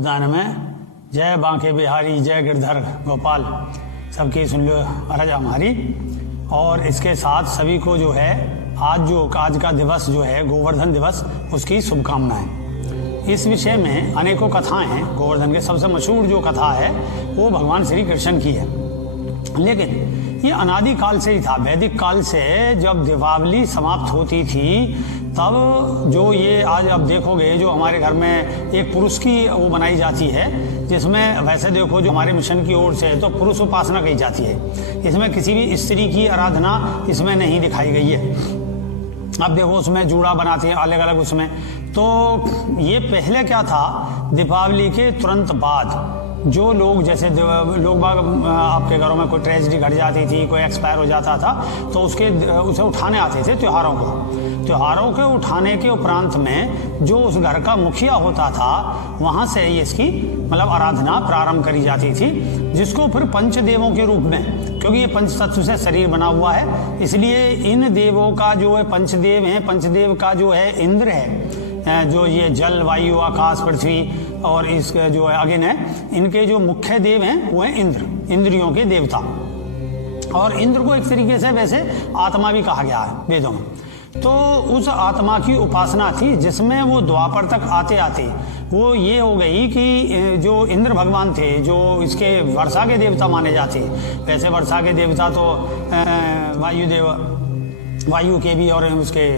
दान में जय बांके बिहारी जय गिरधर गोपाल सबकी सुन लो अरज हमारी। और इसके साथ सभी को जो है आज का दिवस जो है गोवर्धन दिवस, उसकी शुभकामनाएं। इस विषय में अनेकों कथाएं हैं। गोवर्धन के सबसे मशहूर जो कथा है वो भगवान श्री कृष्ण की है, लेकिन ये अनादि काल से ही था। वैदिक काल से जब दीपावली समाप्त होती थी तब जो ये आज आप देखोगे जो हमारे घर में एक पुरुष की वो बनाई जाती है, जिसमें वैसे देखो जो हमारे मिशन की ओर से तो पुरुष उपासना कही जाती है, इसमें किसी भी स्त्री की आराधना इसमें नहीं दिखाई गई है। अब देखो उसमें जूड़ा बनाते हैं अलग अलग उसमें। तो ये पहले क्या था, दीपावली के तुरंत बाद जो लोग जैसे लोग बाग आपके घरों में कोई ट्रेजेडी घट जाती थी, कोई एक्सपायर हो जाता था, तो उसे उठाने आते थे त्योहारों के उठाने के उपरांत में जो उस घर का मुखिया होता था वहाँ से इसकी मतलब आराधना प्रारंभ करी जाती थी, जिसको फिर पंचदेवों के रूप में, क्योंकि ये पंच तत्व से शरीर बना हुआ है, इसलिए इन देवों का जो है पंचदेव है, पंचदेव का जो है इंद्र है, जो ये जल वायु आकाश पृथ्वी और इसके जो है अग्नि है, इनके जो मुख्य देव हैं वो है इंद्र, इंद्रियों के देवता। और इंद्र को एक तरीके से वैसे आत्मा भी कहा गया है वेदों में। तो उस आत्मा की उपासना थी, जिसमें वो द्वापर तक आते आते वो ये हो गई कि जो इंद्र भगवान थे जो इसके वर्षा के देवता माने जाते, वैसे वर्षा के देवता तो वायु के भी और उसके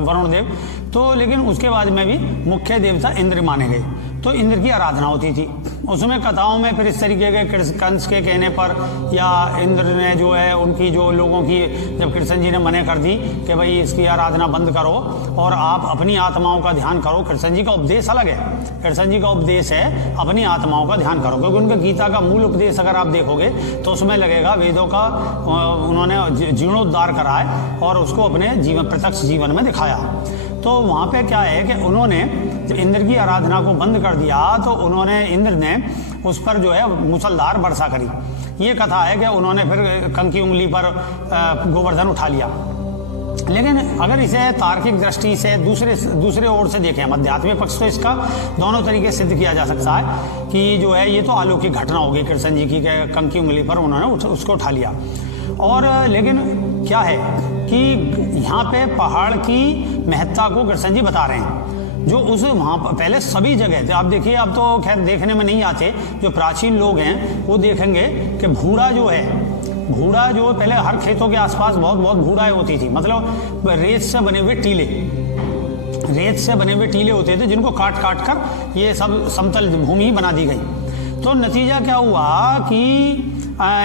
वरुण देव, तो लेकिन उसके बाद में भी मुख्य देवता इंद्र माने गए। तो इंद्र की आराधना होती थी। उसमें कथाओं में फिर इस तरीके के कंस के कहने पर या इंद्र ने जो है उनकी जो लोगों की जब कृष्ण जी ने मना कर दी कि भाई इसकी आराधना बंद करो और आप अपनी आत्माओं का ध्यान करो। कृष्ण जी का उपदेश अलग है, कृष्ण जी का उपदेश है अपनी आत्माओं का ध्यान करो, क्योंकि उनके गीता का मूल उपदेश अगर आप देखोगे तो उसमें लगेगा वेदों का उन्होंने जीर्णोद्धार करा है और उसको अपने प्रत्यक्ष जीवन में दिखाया। तो वहाँ पे क्या है कि उन्होंने जब इंद्र की आराधना को बंद कर दिया तो उन्होंने इंद्र ने उस पर जो है मूसलधार वर्षा करी। ये कथा है कि उन्होंने फिर कंकी उंगली पर गोवर्धन उठा लिया। लेकिन अगर इसे तार्किक दृष्टि से दूसरे ओर से देखें, आध्यात्मिक पक्ष तो इसका दोनों तरीके से सिद्ध किया जा सकता है कि जो है ये तो अलौकिक घटना होगी कृष्ण जी की, कंकी उंगली पर उन्होंने उसको उठा लिया। और लेकिन क्या है कि यहाँ पे पहाड़ की महत्ता को कृष्ण जी बता रहे हैं, जो उस वहाँ पर पहले सभी जगह थे। आप देखिए, अब तो खैर देखने में नहीं आते, जो प्राचीन लोग हैं वो देखेंगे कि घूड़ा जो पहले हर खेतों के आसपास बहुत घूड़ाएं होती थी, मतलब रेत से बने हुए टीले होते थे, जिनको काट कर ये सब समतल भूमि बना दी गई। तो नतीजा क्या हुआ कि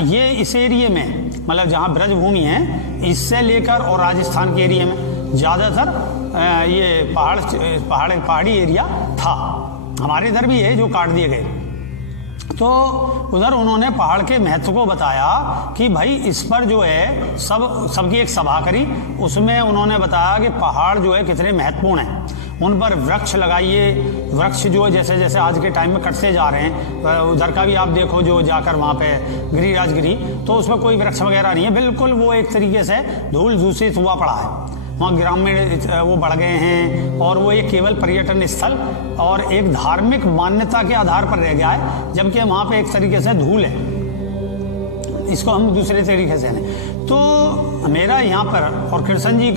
ये इस एरिए में मतलब जहाँ ब्रज भूमि है इससे लेकर और राजस्थान के एरिया में ज़्यादातर ये पहाड़ी एरिया था। हमारे इधर भी है जो काट दिए गए। तो उधर उन्होंने पहाड़ के महत्व को बताया कि भाई इस पर जो है सबकी एक सभा करी। उसमें उन्होंने बताया कि पहाड़ जो है कितने महत्वपूर्ण हैं, उन पर वृक्ष लगाइए। वृक्ष जो है जैसे जैसे आज के टाइम में कटते जा रहे हैं, उधर का भी आप देखो जो जाकर वहाँ पे गिरिराजगिरी, तो उसमें कोई वृक्ष वगैरह नहीं है, बिल्कुल वो एक तरीके से धूल दूषित हुआ पड़ा है। वहाँ ग्रामीण वो बढ़ गए हैं और वो एक केवल पर्यटन स्थल और एक धार्मिक मान्यता के आधार पर रह गया है, जबकि वहाँ पे एक तरीके से धूल है। इसको हम दूसरे तरीके से लें तो मेरा यहाँ पर और कृष्ण जी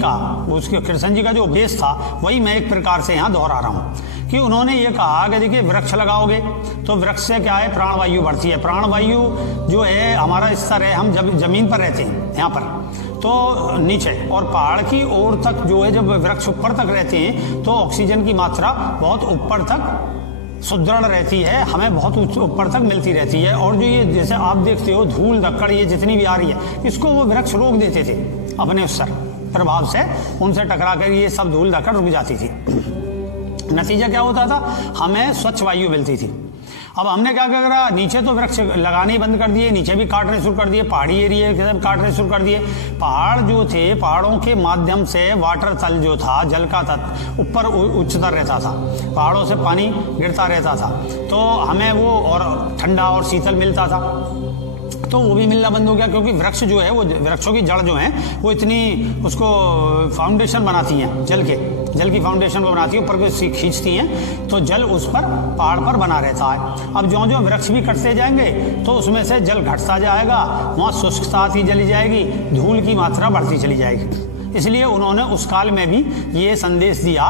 का जो उपदेश था वही मैं एक प्रकार से यहाँ दोहरा रहा हूँ कि उन्होंने ये कहा कि देखिए वृक्ष लगाओगे तो वृक्ष से क्या है, प्राणवायु बढ़ती है। प्राणवायु जो है हमारा स्तर है, हम जब जमीन पर रहते हैं यहाँ पर तो नीचे, और पहाड़ की ओर तक जो है जब वृक्ष ऊपर तक रहते हैं तो ऑक्सीजन की मात्रा बहुत ऊपर तक सुदृढ़ रहती है, हमें बहुत ऊपर तक मिलती रहती है। और जो ये जैसे आप देखते हो धूल धक्कड़ ये जितनी भी आ रही है, इसको वो वृक्ष रोक देते थे अपने उस प्रभाव से, उनसे टकरा कर ये सब धूल धक्कड़ रुक जाती थी। नतीजा क्या होता था, हमें स्वच्छ वायु मिलती थी। अब हमने क्या करा, नीचे तो वृक्ष लगाने ही बंद कर दिए, नीचे भी काटने शुरू कर दिए, पहाड़ी एरिया सब काटने शुरू कर दिए। पहाड़ जो थे, पहाड़ों के माध्यम से वाटर तल जो था, जल का तल ऊपर उच्चतर रहता था, पहाड़ों से पानी गिरता रहता था, तो हमें वो और ठंडा और शीतल मिलता था। तो वो भी मिलना बंद हो गया, क्योंकि वृक्ष जो है वो वृक्षों की जड़ जो है वो इतनी उसको फाउंडेशन बनाती हैं, जल की फाउंडेशन को बनाती है, ऊपर को खींचती हैं, तो जल उस पर पहाड़ पर बना रहता है। अब जो जो वृक्ष भी कटते जाएंगे तो उसमें से जल घटता जाएगा, वहाँ शुष्कता आती चली जाएगी, धूल की मात्रा बढ़ती चली जाएगी। इसलिए उन्होंने उस काल में भी ये संदेश दिया।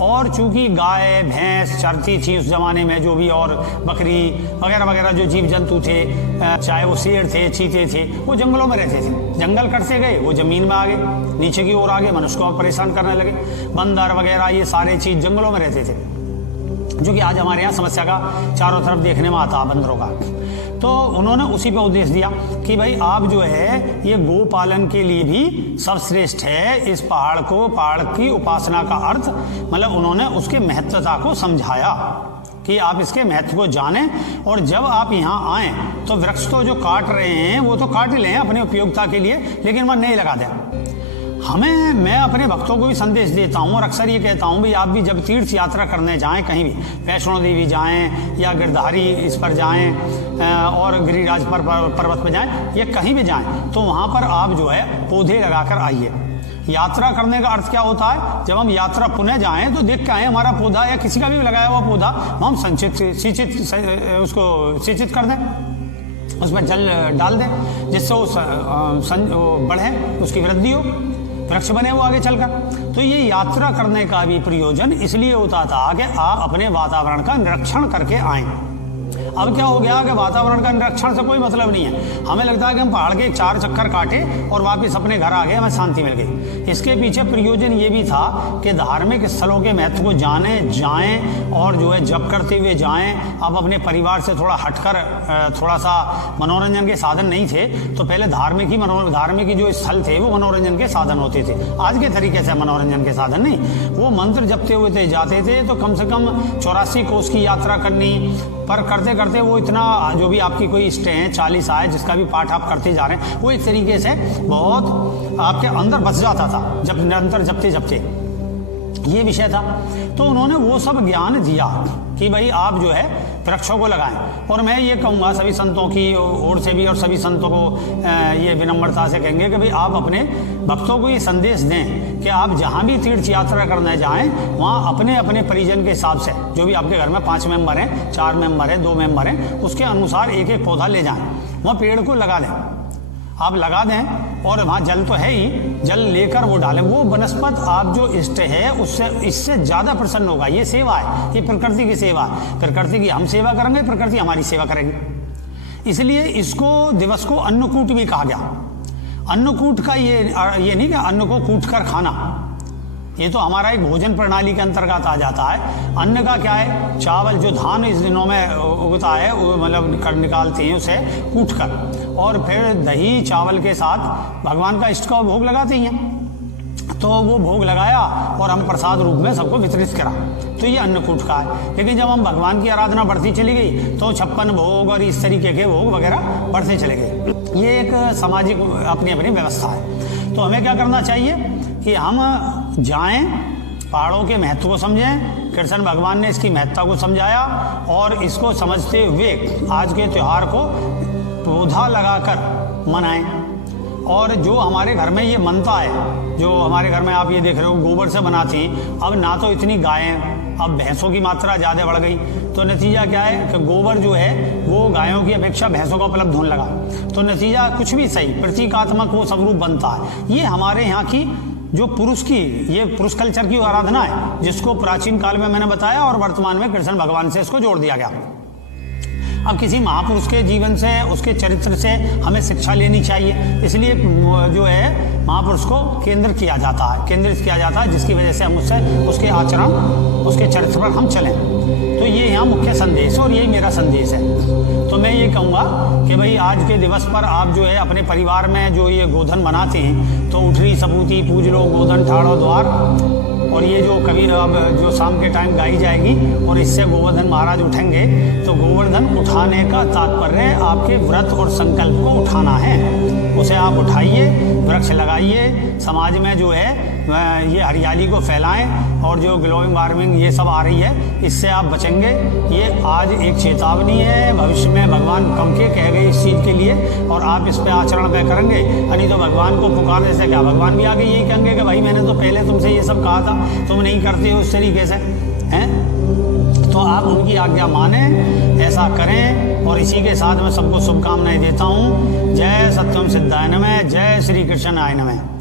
और चूंकि गाय भैंस चरती थी उस जमाने में, जो भी और बकरी वगैरह वगैरह जो जीव जंतु थे, चाहे वो शेर थे, चीते थे, वो जंगलों में रहते थे। जंगल कटते गए, वो जमीन में आ गए, नीचे की ओर आ गए, मनुष्य को परेशान करने लगे। बंदर वगैरह ये सारे चीज जंगलों में रहते थे, जो कि आज हमारे यहाँ समस्या का चारों तरफ देखने में आता है, बंदरों का। तो उन्होंने उसी पे उपदेश दिया कि भाई आप जो है ये गो पालन के लिए भी सर्वश्रेष्ठ है। इस पहाड़ की उपासना का अर्थ मतलब उन्होंने उसके महत्वता को समझाया कि आप इसके महत्व को जानें, और जब आप यहाँ आएँ तो वृक्ष तो जो काट रहे हैं वो तो काट लें अपनी उपयोगिता के लिए, लेकिन वह नहीं लगा दें। मैं अपने भक्तों को भी संदेश देता हूँ और अक्सर ये कहता हूँ भी आप भी जब तीर्थ यात्रा करने जाएं, कहीं भी वैष्णो देवी जाएं या गिरधारी इस पर जाएं और गिरिराज पर्वत पर जाएं, या कहीं भी जाएं, तो वहाँ पर आप जो है पौधे लगाकर आइए। यात्रा करने का अर्थ क्या होता है, जब हम यात्रा पुनः जाएं तो देख के आए हमारा पौधा या किसी का भी लगाया हुआ पौधा हम उसको सिंचित कर दें, उसमें जल डाल दें, जिससे वो बढ़े, उसकी वृद्धि हो, वृक्ष बने वो आगे चलकर। तो ये यात्रा करने का भी प्रयोजन इसलिए होता था कि आप अपने वातावरण का निरीक्षण करके आएं। अब क्या हो गया कि वातावरण का निरीक्षण से कोई मतलब नहीं है। हमें लगता है कि हम पहाड़ के 4 चक्कर काटे और वापस अपने घर आ गए, हमें शांति मिल गई। इसके पीछे प्रयोजन ये भी था कि धार्मिक स्थलों के महत्व को जाएं और जो है जप करते हुए जाएं। अब अपने परिवार से थोड़ा हटकर थोड़ा सा मनोरंजन के साधन नहीं थे, तो पहले धार्मिक जो स्थल थे वो मनोरंजन के साधन होते थे। आज के तरीके से मनोरंजन के साधन नहीं, वो मंत्र जपते हुए जाते थे, तो कम से कम 84 कोस की यात्रा करनी, पर करते करते वो इतना जो भी आपकी कोई इष्ट हैं 40 आए जिसका भी पाठ आप करते जा रहे हैं, वो एक तरीके से बहुत आपके अंदर बस जाता था जब निरंतर जपते ये विषय था। तो उन्होंने वो सब ज्ञान दिया कि भाई आप जो है वृक्षों को लगाएं। और मैं ये कहूँगा सभी संतों की ओर से भी और सभी संतों को ये विनम्रता से कहेंगे कि भाई आप अपने भक्तों को ये संदेश दें कि आप जहाँ भी तीर्थ यात्रा करने जाएं वहाँ अपने अपने परिजन के हिसाब से, जो भी आपके घर में 5 मेंबर हैं, 4 मेंबर हैं, 2 मेंबर हैं, उसके अनुसार एक एक पौधा ले जाएं, वहाँ पेड़ को लगा दें, आप लगा दें। और वहाँ जल तो है ही, जल लेकर वो डालें। वो वनस्पत आप जो इष्ट है उससे इससे ज़्यादा प्रसन्न होगा। ये सेवा है, ये प्रकृति की सेवा है। प्रकृति की हम सेवा करेंगे, प्रकृति हमारी सेवा करेगी। इसलिए इसको दिवस को अन्नकूट भी कहा गया। अन्नकूट का ये नहीं कि अन्न को कूट कर खाना, ये तो हमारा एक भोजन प्रणाली के अंतर्गत आ जाता है। अन्न का क्या है, चावल जो धान इस दिनों में उगता है मतलब निकालते हैं उसे कूट कर, और फिर दही चावल के साथ भगवान का इष्ट का भोग लगाते हैं। तो वो भोग लगाया और हम प्रसाद रूप में सबको वितरित करा, तो ये अन्नकूट का है। लेकिन जब हम भगवान की आराधना बढ़ती चली गई तो 56 भोग और इस तरीके के भोग वगैरह बढ़ते चले गए। ये एक सामाजिक अपनी अपनी व्यवस्था है। तो हमें क्या करना चाहिए कि हम जाएं, पहाड़ों के महत्व को समझें। कृष्ण भगवान ने इसकी महत्ता को समझाया और इसको समझते हुए आज के त्यौहार को पौधा लगाकर मनाएं। और जो हमारे घर में ये बनता है, जो हमारे घर में आप ये देख रहे हो गोबर से बनाते हैं, अब ना तो इतनी गायें, अब भैंसों की मात्रा ज़्यादा बढ़ गई, तो नतीजा क्या है कि गोबर जो है वो गायों की अपेक्षा भैंसों का उपलब्ध होने लगा। तो नतीजा कुछ भी सही, प्रतीकात्मक वो स्वरूप बनता है। ये हमारे यहाँ की जो पुरुष की, ये पुरुष कल्चर की आराधना है, जिसको प्राचीन काल में मैंने बताया और वर्तमान में कृष्ण भगवान से इसको जोड़ दिया गया। अब किसी महापुरुष के जीवन से, उसके चरित्र से हमें शिक्षा लेनी चाहिए, इसलिए जो है महापुरुष को केंद्रित किया जाता है, जिसकी वजह से हम उसके आचरण, उसके चरित्र पर हम चलें। तो ये यहाँ मुख्य संदेश है और यही मेरा संदेश है। तो मैं ये कहूँगा कि भाई आज के दिवस पर आप जो है अपने परिवार में जो ये गोधन बनाते हैं, तो उठरी सपूती पूज लो गोधन ठाड़ो द्वार, और ये जो कबीर अब जो शाम के टाइम गाई जाएगी और इससे गोवर्धन महाराज उठेंगे, तो गोवर्धन उठाने का तात्पर्य आपके व्रत और संकल्प को उठाना है। उसे आप उठाइए, वृक्ष लगाइए, समाज में जो है ये हरियाली को फैलाएं और जो ग्लोबल वार्मिंग ये सब आ रही है इससे आप बचेंगे। ये आज एक चेतावनी है, भविष्य में भगवान कम के कह गए इस चीज़ के लिए और आप इस पे आचरण पे करेंगे, नहीं तो भगवान को पुकारने से क्या, भगवान भी आगे यही कहेंगे कि भाई मैंने तो पहले तुमसे ये सब कहा था, तुम नहीं करते हो उस तरीके से, हैं। तो आप उनकी आज्ञा माने, ऐसा करें। और इसी के साथ मैं सबको शुभकामनाएं देता हूँ। जय सत्यम सिद्धाय नमः, जय श्री कृष्ण आय नमः।